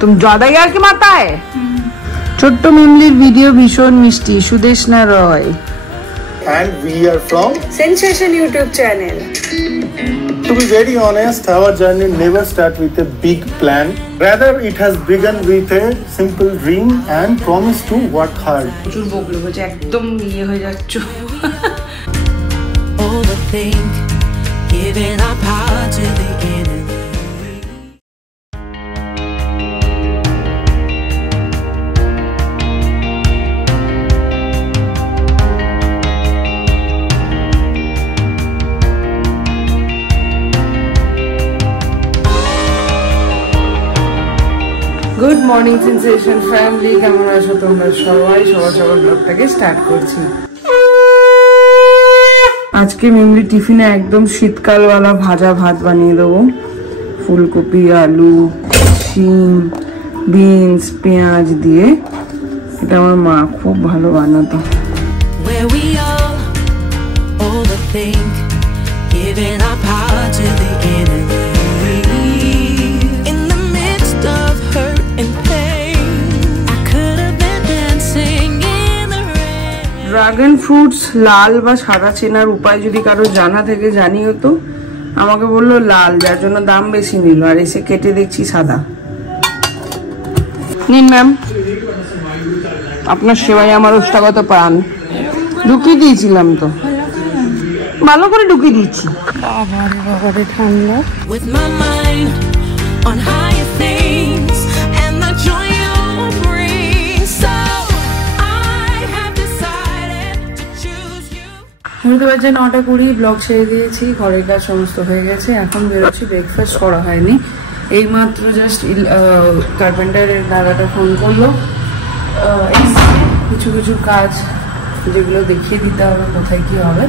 तुम ज्यादा यार की मारता है। छोट्टू मिमलिर वीडियो भीषण मिष्टी Sudeshna Roy and we are from Sensation YouTube channel. To be very honest, our journey never started with a big plan. Rather, it has begun with a simple dream and promise to work hard. প্রচুর বকলো যে একদম ইয়ে হয়ে যাচ্ছ। Overthink, giving our power to the enemy. Good morning sensation family, কেমন আছো তোমরা সবাই? সবার ব্লগটাকে স্টার্ট করছি। আজকে মিমলি টিফিনে একদম শীতকালওয়ালা ভাজা ভাত বানিয়ে দেবো। ফুলকপি, আলু, শিম, বিনস, পেঁয়াজ দিয়ে। এটা আমার মা খুব ভালো বানাতো। ড্রাগন ফ্রুটস লাল বা সাদা চেনার উপায় যদি কারো জানা থেকে জানিও তো। আমাকে বললো লাল, যার জন্য দাম বেশি নিল, আর এসে কেটে দেখছি সাদা। নিন ম্যাম, আপনার সেবাই আমার ওষ্ঠাগত প্রাণ। ঢুকিয়ে দিয়েছিলাম তো, ভালো করে ঢুকিয়ে দিচ্ছি। বাবারে ঠান্ডা। বুঝতে পারছেন 9:20, ব্লগ ছেড়ে দিয়েছি, ঘরের কাজ সমস্ত হয়ে গেছে। এখন বেরোচ্ছি, ব্রেকফাস্ট করা হয়নি। এই মাত্র জাস্ট কার্পেন্টারের দাদাটা ফোন করলো। কিছু কিছু কাজ যেগুলো দেখিয়ে দিতে হবে কোথায় কি হবে,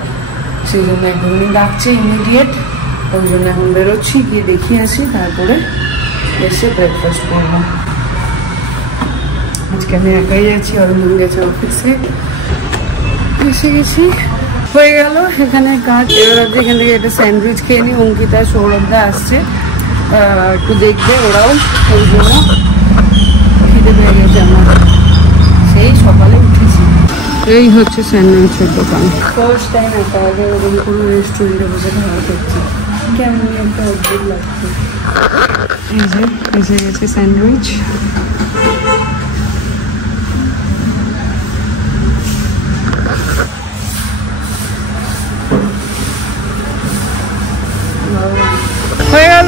সেই জন্য একদমই ডাকছে ইমিডিয়েট। ওই জন্য এখন বেরোচ্ছি, গিয়ে দেখিয়ে আসি, তারপরে এসে ব্রেকফাস্ট করবো। আজকে আমি একাই যাচ্ছি, অরিন্দম গেছে অফিসে। এসে গেছি, হয়ে গেল এখানে কাজ। এবার এখান থেকে একটা স্যান্ডউইচ খেয়ে নিই। অঙ্কিতা, সৌরভদা আসছে একটু দেখবে, ওরাও ওই জন্য খিদে পেয়ে গেছে আমার। সেই সকালে উঠেছি। এই হচ্ছে স্যান্ডউইচের দোকান। ফার্স্ট টাইম একটা আগে ওরকম কোনো রেস্টুরেন্টে বসে খাওয়া করছি, কেমন একটা অদ্ভুত লাগছে। এই যে এসে গেছে স্যান্ডউইচ। হয়ে গেল,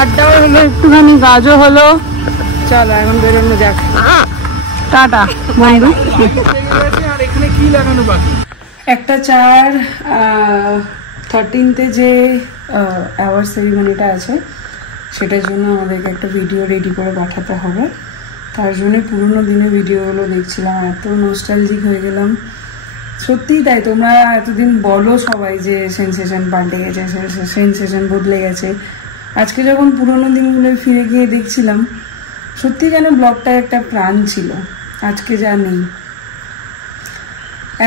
আড্ডাও হলো, একটুখানি কাজও হলো। চলো এখন বেরোনো যাক। টাটা বন্ধু। একটা 4/13 যে অ্যাওয়ার্ড সেরিমনিটা আছে, সেটার জন্য আমাদেরকে একটা ভিডিও রেডি করে পাঠাতে হবে। তার জন্য পুরোনো দিনের ভিডিওগুলো দেখছিলাম, এত নস্টালজিক হয়ে গেলাম। সত্যিই তাই, তোমরা এতদিন বলো সবাই যে সেন্সেশন পাল্টে গেছে, সেন্সেশন বদলে গেছে। আজকে যখন পুরোনো দিনগুলো ফিরে গিয়ে দেখছিলাম, সত্যি যেন ব্লগটা একটা প্রাণ ছিল। আজকে যা নেই,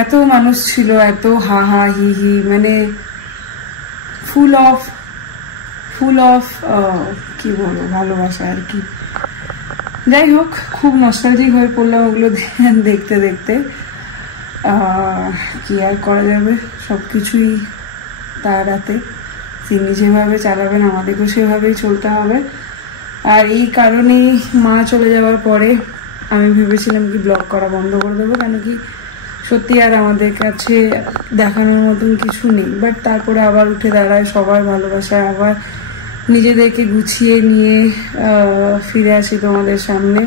এত মানুষ ছিল, এত হা হা হি হি, মানে ফুল অফ কি বলবো, ভালোবাসা আর কি। যাই হোক, খুব নস্টালজিক হয়ে পড়লাম ওগুলো দেখতে দেখতে। কি আর করা যাবে, সব কিছুই তার হাতে। তিনি যেভাবে চালাবেন আমাদেরকেও সেভাবেই চলতে হবে। আর এই কারণেই মা চলে যাওয়ার পরে আমি ভেবেছিলাম কি ব্লগ করা বন্ধ করে দেবো, কেন কি সত্যি আর আমাদের কাছে দেখানোর মতন কিছু নেই। বাট তারপরে আবার উঠে দাঁড়ায় সবার ভালোবাসায়, আবার নিজেদেরকে গুছিয়ে নিয়ে ফিরে আসি তোমাদের সামনে।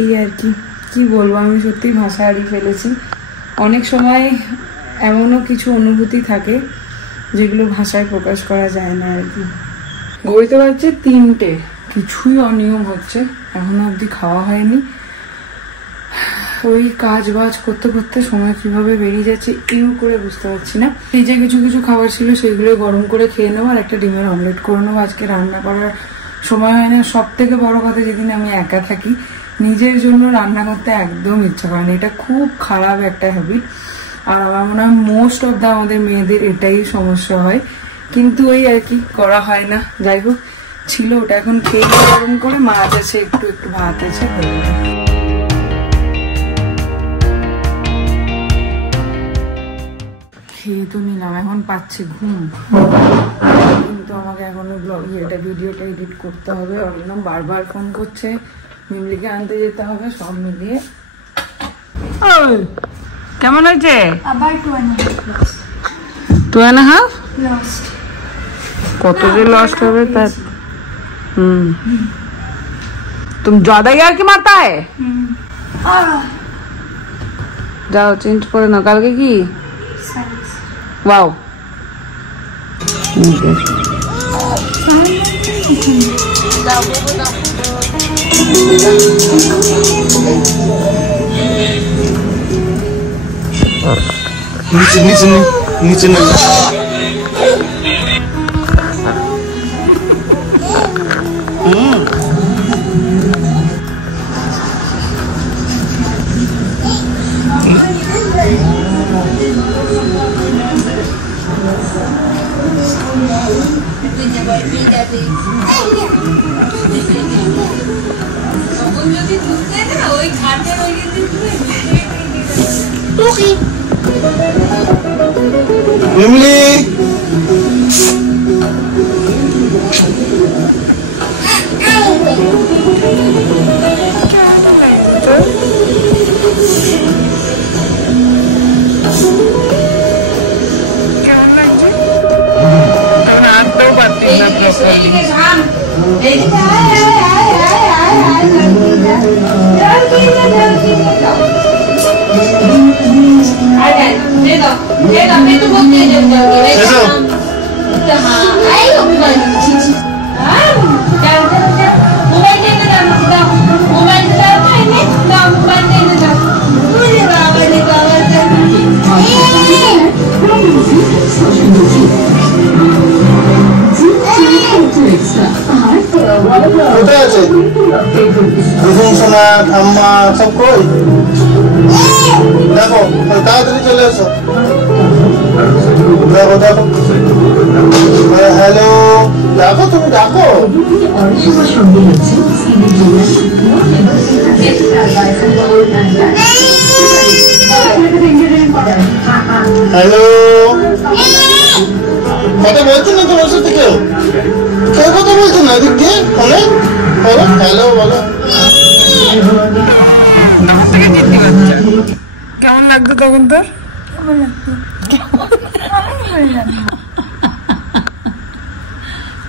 এই আর কি, কি বলবো, আমি সত্যি ভাষা হারিয়ে ফেলেছি। অনেক সময় এমনও কিছু অনুভূতি থাকে যেগুলো ভাষায় প্রকাশ করা যায় না আর কি। ঘড়িতে বাজছে 3টে, কিছুই অনিয়ম হচ্ছে, এখনো অবধি খাওয়া হয়নি। ওই কাজ বাজ করতে করতে সময় কিভাবে বেরিয়ে যাচ্ছে ইউ করে বুঝতে পারছি না। এই যে কিছু কিছু খাবার ছিল সেগুলো গরম করে খেয়ে নেবো, আর একটা ডিমের অমলেট করে নেবো। আজকে রান্না করার সময় হয় না। সব থেকে বড় কথা, যেদিন আমি একা থাকি নিজের জন্য রান্না করতে একদম ইচ্ছা করে না। এটা খুব খারাপ একটা হ্যাবিট। আর আমার মনে হয় মোস্ট অফ দা আমাদের মেয়েদের এটাই সমস্যা হয়, কিন্তু ওই আর কি, করা হয় না। যাই হোক, ছিল, ওটা এখন খেয়ে গরম করে মাছ আছে, একটু একটু ভাত আছে, হয়ে যাবে। খেয়ে তো নিলাম, এখন পাচ্ছে ঘুম, কিন্তু আমাকে এখনো এটা ভিডিওটা এডিট করতে হবে। অরিন্দম বারবার ফোন করছে, মিমলিকে আনতে যেতে হবে, সব মিলিয়ে। কেমন হয়েছে? আবার 2.5 লস্ট। কত যে লস্ট হবে তার। तुम ज्यादा यार की मारता है। जाओ चेंज করে নাও, কালকে কি? ওয়াও নিচে নিচে নিচে না মিমলি কোথায় আছে রুকুম সোনা ঠাম্মা সব কই? দেখো তাড়াতাড়ি চলে এসো। দেখো দেখো, হ্যালো, দেখো তুমি ডাকো। হ্যালো, কথা বলছো না তোমার সাথে কেউ? কেউ কথা বলছো না এদিক দিয়ে ফোনে? হ্যালো বলো। কেমন লাগতো তখন তোর?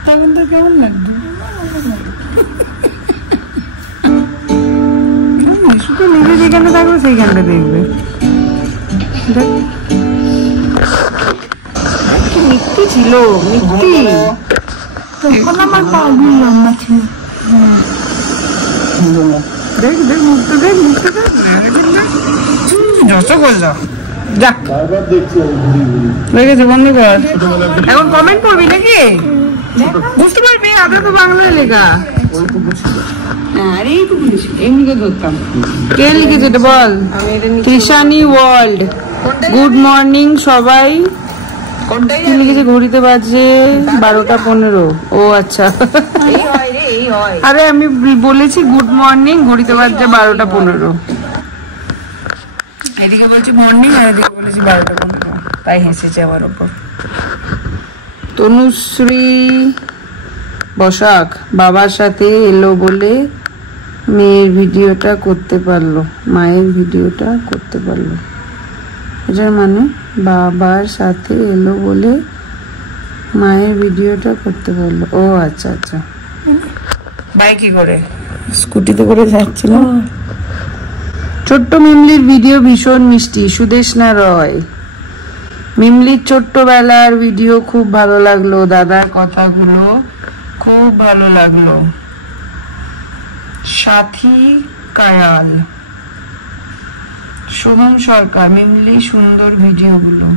তখন তোর কেমন লাগতো? শুধু নিজে যেখানে থাকবে সেইখানটা দেখবে। মিথ্যি ছিল, মিথ্যি। তখন আমার পাগুলো লম্বা ছিল। দেখ দেখ মুখটা দেখ, মুখটা দেখ, যত করলো যা লেগেছে, বন্ধ কর। এখন কমেন্ট করবি নাকি? বুঝতে পারবি, আগে তো বাংলায় লেখা। আরে এইটুকু এমনিকে ধরতাম। কে লিখেছে এটা বল? কৃষানি ওয়ার্ল্ড, গুড মর্নিং সবাই। কি লিখেছে? ঘড়িতে বাজে 12:15। ও আচ্ছা, আরে আমি বলেছি গুড মর্নিং, ঘড়িতে বাজছে 12:15। এদিকে বলছি মর্নিং আর এদিকে বলেছি 12:15, তাই হেসেছে আমার ওপর। তনুশ্রী বসাক বাবার সাথে এলো বলে মেয়ের ভিডিওটা করতে পারলো, মায়ের ভিডিওটা করতে পারলো। এটার মানে বাবার সাথে এলো বলে মায়ের ভিডিওটা করতে পারলো। ও আচ্ছা আচ্ছা, বাইকে করে, স্কুটিতে করে যাচ্ছিল। ছোট্ট মিমলির ভিডিও ভীষণ মিষ্টি, সুদেশনা রয়। মিমলির ছোট্টবেলার ভিডিও খুব ভালো লাগলো, দাদার কথাগুলো খুব ভালো লাগলো। সাথী কায়াল, সোহম সরকার, মিমলি সুন্দর ভিডিওগুলো।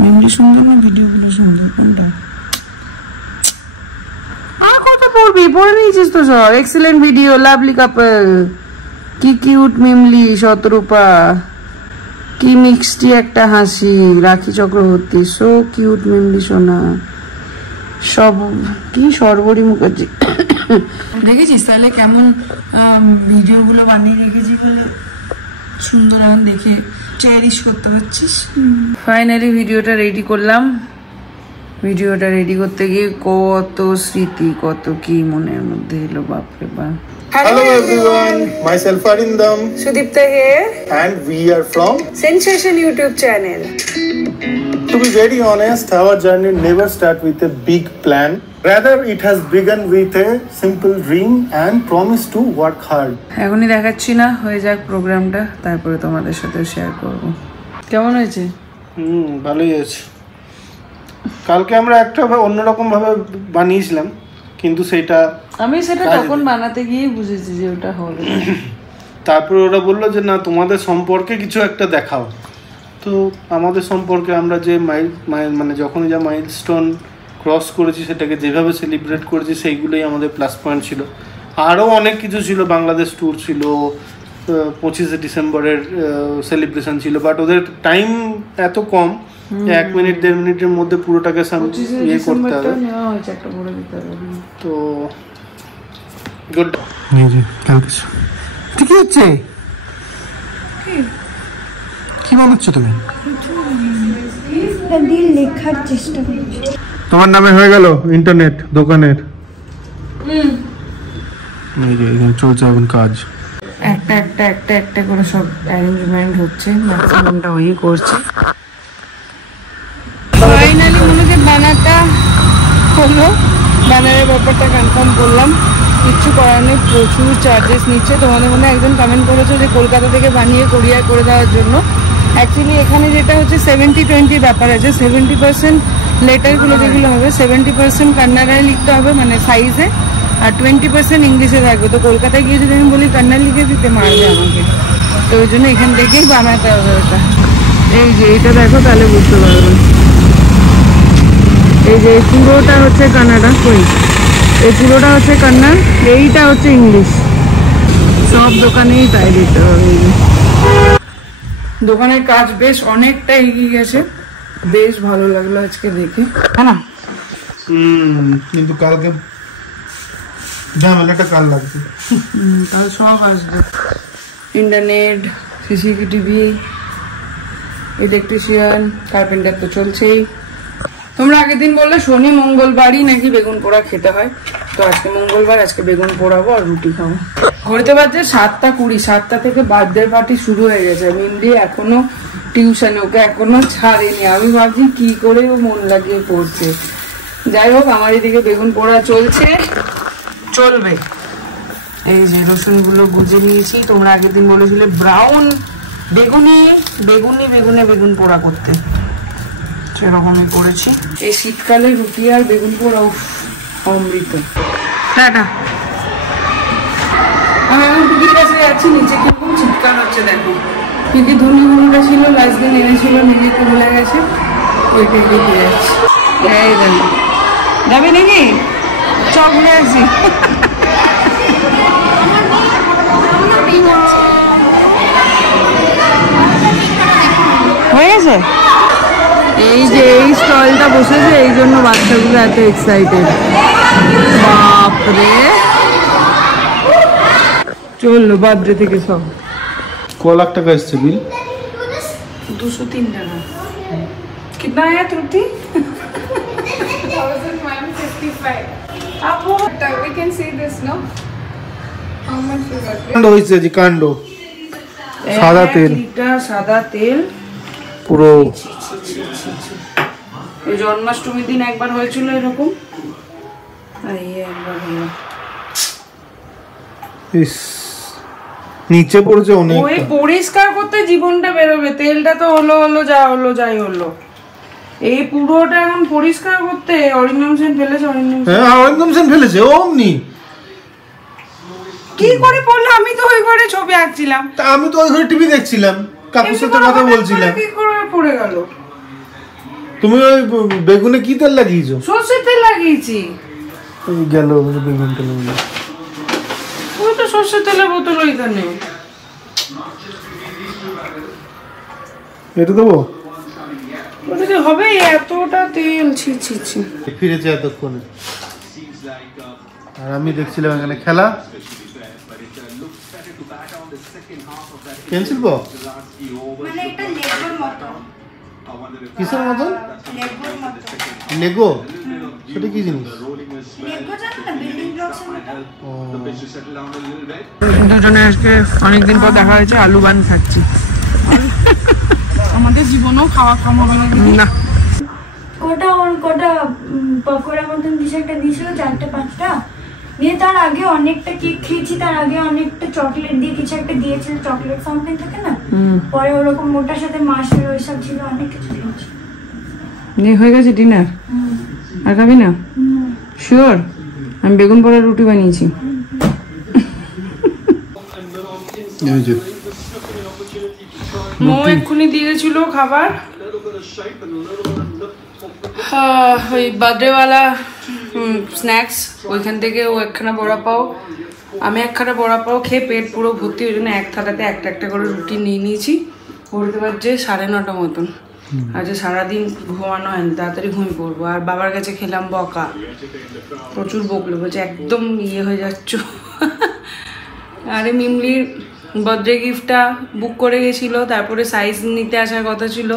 মিমলি সুন্দর না ভিডিওগুলো সুন্দর? কোনটা? আর কথা পড়বি, পড়ে নিয়েছিস তো সব। এক্সেলেন্ট ভিডিও, লাভলি কাপল, কি কিউট মিমলি, শতরূপা, কি মিষ্টি একটা হাসি, রাখি চক্রবর্তী, সো কিউট মিমলি সোনা, সব কি সর্বরী মুখার্জি। দেখেছিস তাহলে কেমন ভিডিওগুলো বানিয়ে রেখেছি বলে সুন্দর এখন দেখে চেরিশ করতে পারছিস। ফাইনালি ভিডিওটা রেডি করলাম। ভিডিওটা রেডি করতে গিয়ে কত স্মৃতি কত কি মনের মধ্যে এলো, বাপরে বাপ। Hello everyone, myself Arindam Sudipta here and we are from Sensation YouTube channel. To be very honest, our journey never start with a big plan. Rather, it has begun with a simple dream and promise to work hard. এখনই দেখাচ্ছি না, হয়ে যাক প্রোগ্রামটা, তারপরে তোমাদের সাথে share করব। কেমন হয়েছে? ভালোই আছে। কালকে আমরা একটা অন্যরকম ভাবে বানিয়েছিলাম, কিন্তু আমি সেটা তখন বানাতে গিয়ে বুঝেছি যে ওটা হবে। তারপরে ওরা বললো যে না, তোমাদের সম্পর্কে কিছু একটা দেখাও। তো আমাদের সম্পর্কে আমরা যে মানে যখনই যা মাইলস্টোন ক্রস করেছি, সেটাকে যেভাবে সেলিব্রেট করেছি, সেইগুলোই আমাদের প্লাস পয়েন্ট ছিল। আরও অনেক কিছু ছিল, বাংলাদেশ ট্যুর ছিল, 25শে ডিসেম্বরের সেলিব্রেশন ছিল, বাট ওদের টাইম এত কম, 1 মিনিট 1.5 মিনিটের মধ্যে পুরোটাকে ইয়ে করতে হবে। তো গুড ঠিকই হচ্ছে। কি বানাচ্ছ তুমি? লেখার চেষ্টা করছি। তোমার নামে হয়ে গেল ইন্টারনেট দোকানের। চলছে এখন কাজ, একটা করে সব অ্যারেঞ্জমেন্ট হচ্ছে, ম্যাক্সিমামটা ওই করছে। ফাইনালি মনে হচ্ছে বানারটা হলো, বানারের ব্যাপারটা কনফার্ম করলাম। কিচ্ছু করার নেই, প্রচুর চার্জেস নিচ্ছে। তোমাদের মনে একজন কমেন্ট করেছো যে কলকাতা থেকে বানিয়ে কোরিয়ার করে দেওয়ার জন্য। অ্যাকচুয়ালি এখানে যেটা হচ্ছে 70-20 ব্যাপার আছে। 70% লেটারগুলো যেগুলো হবে 70% কান্নাড়ায় লিখতে হবে, মানে সাইজে, আর 20% ইংলিশে থাকবে। তো কলকাতায় গিয়ে যদি আমি বলি কান্নাড় লিখে দিতে, মারবে আমাকে। তো ওই জন্য এখান থেকেই বানাতে হবে ওটা। এই যে এইটা দেখো, তাহলে বুঝতে পারবে। এই যে পুরোটা হচ্ছে কান্নাডা, এই পুরোটা হচ্ছে কান্নাড়, এইটা হচ্ছে ইংলিশ। সব দোকানেই তাই দিতে হবে। দোকানের কাজ বেশ অনেকটা এগিয়ে গেছে, বেশ ভালো লাগলো আজকে দেখে, হ্যাঁ না? কিন্তু কালকে ঝামেলাটা কাল লাগবে। কাল সব আসবে, ইন্টারনেট, সিসিটিভি, ইলেকট্রিশিয়ান, কার্পেন্টার তো চলছেই। তোমরা আগের দিন বললে শনি মঙ্গলবারই নাকি বেগুন পোড়া খেতে হয়, তো আজকে মঙ্গলবার, আজকে বেগুন পোড়াবো আর রুটি খাবো। ঘুরতে পারছে 7:20, 7টা থেকে বার্থডে পার্টি শুরু হয়ে গেছে। মিন্দি এখনো টিউশনে, ওকে এখনো ছাড়েনি। আমি ভাবছি কি করে ও মন লাগিয়ে পড়ছে। যাই হোক, আমার এদিকে বেগুন পোড়া চলবে। এই যে রসুনগুলো গুজে নিয়েছি। তোমরা আগের দিন বলেছিলে ব্রাউন বেগুন পোড়া করতে, সেরকমই করেছি। এই শীতকালে রুটি আর বেগুন পোড়া অমৃত। টাটা। আমি এখন টুকির কাছে যাচ্ছি, নিচে কিরকম শীতকাল হচ্ছে দেখো। কিন্তু ধুনিগুলোটা ছিল লাস্ট দিন এনেছিল, নিজেকে ভুলে গেছে, ওইটা দিয়ে যাচ্ছি। এই দেখো, যাবে নাকি? চক ঘুরে আসি। হয়ে গেছে। এই যে এই স্টলটা বসেছে, এই জন্য বাচ্চাগুলো এত এক্সাইটেড। বাপরে, চললো বার্থডে থেকে সব। ক লাখ টাকা এসছে বিল? 203 টাকা। कितना आया त्रुटि? 1155. We can see this, no? How much you got? কাণ্ড হয়েছে জি, কাণ্ড। সাদা তেল, সাদা তেল পুরো। এই জন্মাষ্টমীর দিন একবার হয়েছিল এরকম, আর এই একবার হলো। নিচে পড়েছে অনেক। ওই পরিষ্কার করতে জীবনটা বেরোবে। তেলটা তো হলো যাই হলো। এই পুরোটা এখন পরিষ্কার করতে অরিন্দম সেন ফেলেছে। অরিন্দম সেন ফেলেছে অমনি। কি করে পড়লো? আমি তো ওই ঘরে ছবি আঁকছিলাম। তা আমি তো ওই ঘরে টিভি দেখছিলাম, কাকুর সাথে কথা বলছিলাম। কি করে পড়ে গেল? তুমি ওই বেগুনে কি তেল লাগিয়েছো? সরষের তেল লাগিয়েছি। গেল বেগুন তেল। ওই তো সরষের তেলের বোতল ওইখানে। এটা দেবো? ওটা যে হবে এতটা তেল, ছি ছি ছি। ফিরেছে এতক্ষণে, আর আমি দেখছিলাম এখানে খেলা। পেন্সিল বক্স মানে এটা লেগোর মতো। কিসের মতন? লেগোর মতো। লেগো? সেটা কি জিনিস? লেগো জানো না, বিল্ডিং ব্লকসের মতো। দুজনে আজকে অনেকদিন পর দেখা হয়েছে, আলু বান খাচ্ছি। আমাদের জীবনেও খাওয়া কম হবে না। কোটা পকোড়া মতন কিছু একটা দিয়েছিল, 4-5টা দিয়ে। তার আগে অনেকটা কেক খেয়েছি, তার আগে অনেকটা চকলেট দিয়ে কিছু একটা দিয়েছিল, চকলেট সামথিং থাকে না, পরে ওরকম মোটার সাথে মাসের ওইসব ছিল, অনেক কিছু খেয়েছি। হয়ে গেছে ডিনার? আর খাবি না? শিওর? আমি বেগুন পোড়া রুটি বানিয়েছি। মো এক্ষুনি দিয়েছিল খাবার, ওই বার্থডেওয়ালা স্ন্যাক্স, ওইখান থেকে ও একখানা বড়া পাও, আমি একখানা বড়া পাও খেয়ে পেট পুরো ভর্তি, ওই জন্য এক থালাতে একটা একটা করে রুটি নিয়ে নিয়েছি। পড়তে পারছে 9:30 মতন। আজ সারাদিন ঘুমানো হয়নি, তাড়াতাড়ি ঘুমিয়ে পড়বো। আর বাবার কাছে খেলাম বকা, প্রচুর বকলো, বলছে একদম ইয়ে হয়ে যাচ্ছ। আরে মিমলির বার্থডে গিফটটা বুক করে গেছিলো, তারপরে সাইজ নিতে আসার কথা ছিল,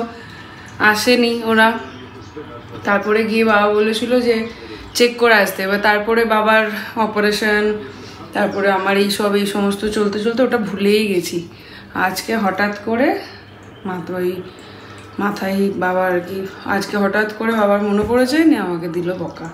আসেনি ওরা। তারপরে গিয়ে বাবা বলেছিল যে চেক করে আসতে, এবার তারপরে বাবার অপারেশন, তারপরে আমার এই সমস্ত চলতে চলতে ওটা ভুলেই গেছি। আজকে হঠাৎ করে মাথায় বাবার কি আজকে হঠাৎ করে বাবার মনে পড়েছে, নিয়ে আমাকে দিল বকা।